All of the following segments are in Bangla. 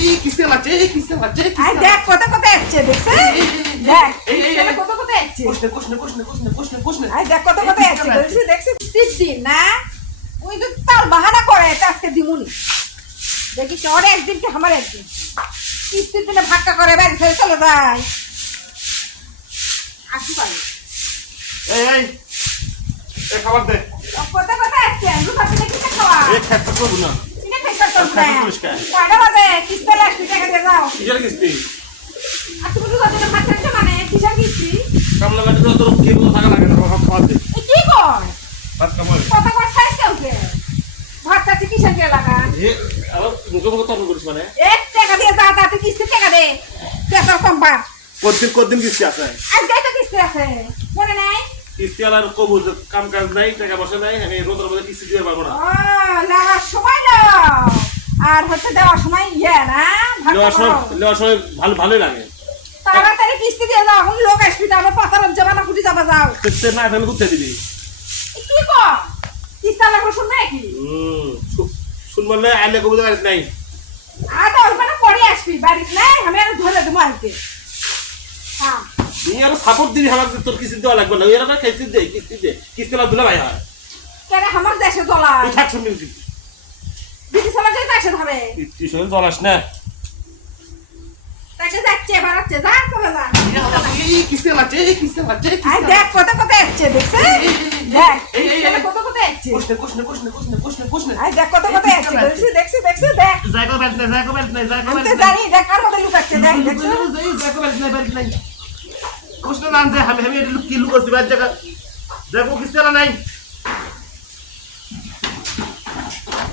এই কিস্তি মারছে এই কিস্তি মারছে আই দেখ কত কত আসছে দেখছে? দেখ কিস্তিটা কত কত আসছে কোশনে কোশনে কোশনে কোশনে কোশনে কোশনে আই দেখ কত কত আসছে দেখছি দেখছি? কিস্তির দিন না? ওই তো তার বাহানা করে এটা আজকে দিমুনি। দেখিস ওর একদিন কি আমার একদিন? কিস্তির দিনে ভাক্কা করে বাড়ি ছেড়ে চলে যায়। আসি পারে এই এই এই খাবার দে। কত কত আসছে রুপা থেকে কিনে খাওয়া এই খেতে করব না। কিনে ফেকার করব না খাইতে পরিষ্কার। কয়টা বাজে কিস্তি আছে মনে নাই কিস্তি আলার কবু কাম কাজ নাই টাকা পয়সা নাই আমি রোদের মধ্যে কিস্তি দিতে পারব না ও লাগার সময় নাও আর হচ্ছে দেওয়ার সময় ইয়ে না ভালো ভালোই লাগে। তাড়াতাড়ি কিস্তি দিয়ে যাও এখন লোক আসবি আমার পাতার যাবা না কুটি যাবা যাও। কিস্তি না তাহলে কোথায় দিবি? কি কর কিস্তা লাগো শুন নাকি? হুম শুনবলে আইলে কবু বাড়িতে নাই। আর তো ওইখানে পরে আসবি বাড়িতে নাই আমি আর ধরে দেবো আজকে। হ্যাঁ। তুই আরও সাপোর্ট দিবি আমার তোর কিস্তি দেওয়া লাগবে না। এরা না কিস্তি দে কিস্তি দে। কিস্তি না দিলে ভাই হয়। কেন আমার দেশে চলা তুই থাক শুনবি চলা ধরে চলাস না। তাকে যাচ্ছে বাড়াচ্ছে যা চলে যা। এই কিস্তি মারছে এই কিস্তি মারছে আই দেখ কত কত আসছে দেখছে দেখ কিস্তিটা কত কত আসছে কোশনে কোশনে কোশনে কোশনে কোশনে কোশনে আই দেখ কত কত আসছে দেখছি দেখছি দেখছি দেখ। জায়গা জানি দেখ কার মধ্যে লুকাচ্ছে দেখ দেখছ জায়গা বাড়িতে নাই বাড়িতে নাই কোশনে নাম দে আমি জায়গা। দেখো কিস্তি না নাই গগনে লেগে যায় আজ যাচ্ছে রে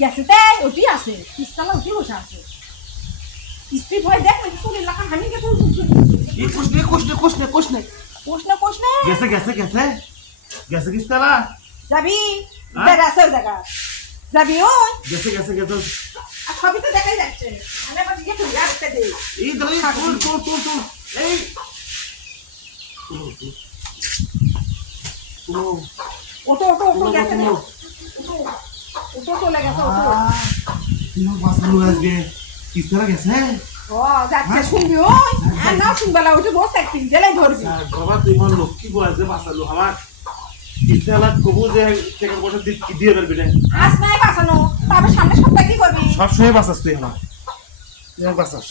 গেছে তাই ওটি আছে পিস্তালা ওটি বসে আছে স্ত্রী ভয় দেখ নাকি চুরি লাখা হানি গেছে কোশনে কোশনে কোশনে কোশনে প্রশ্ন প্রশ্ন গেছে গেছে। গেছে গেছে কিস্তি না যাবি? হ্যাঁ? বেড়া জায়গা। যাবি ওই? গেছে গেছে গেছে। সবই তো দেখাই যাচ্ছে। আমি আবার ইয়ে করি আসতে দে এই ধরে তুল তুল তুল এই ও ওটো ওটো ওটো গেছে ওটো চলে গেছে ওটো তুই বাসালু আজকে কিস্তারা গেছে? ও যাচ্ছে শুনবি ওই আর না শুনবেলা ওটি বসে একদিন জেলে ধরবি। বাবা তুই আমার লক্ষ্মী বয় যে বাসালু আমার। কিস্তারা কবু যে টাকা পয়সা দি- দিয়ে পারবি না আজ নাই বাঁচানো। তবে সামনে সপ্তাহে কি করবি? সবসময় বাঁচাস তুই আমার বাঁচাস।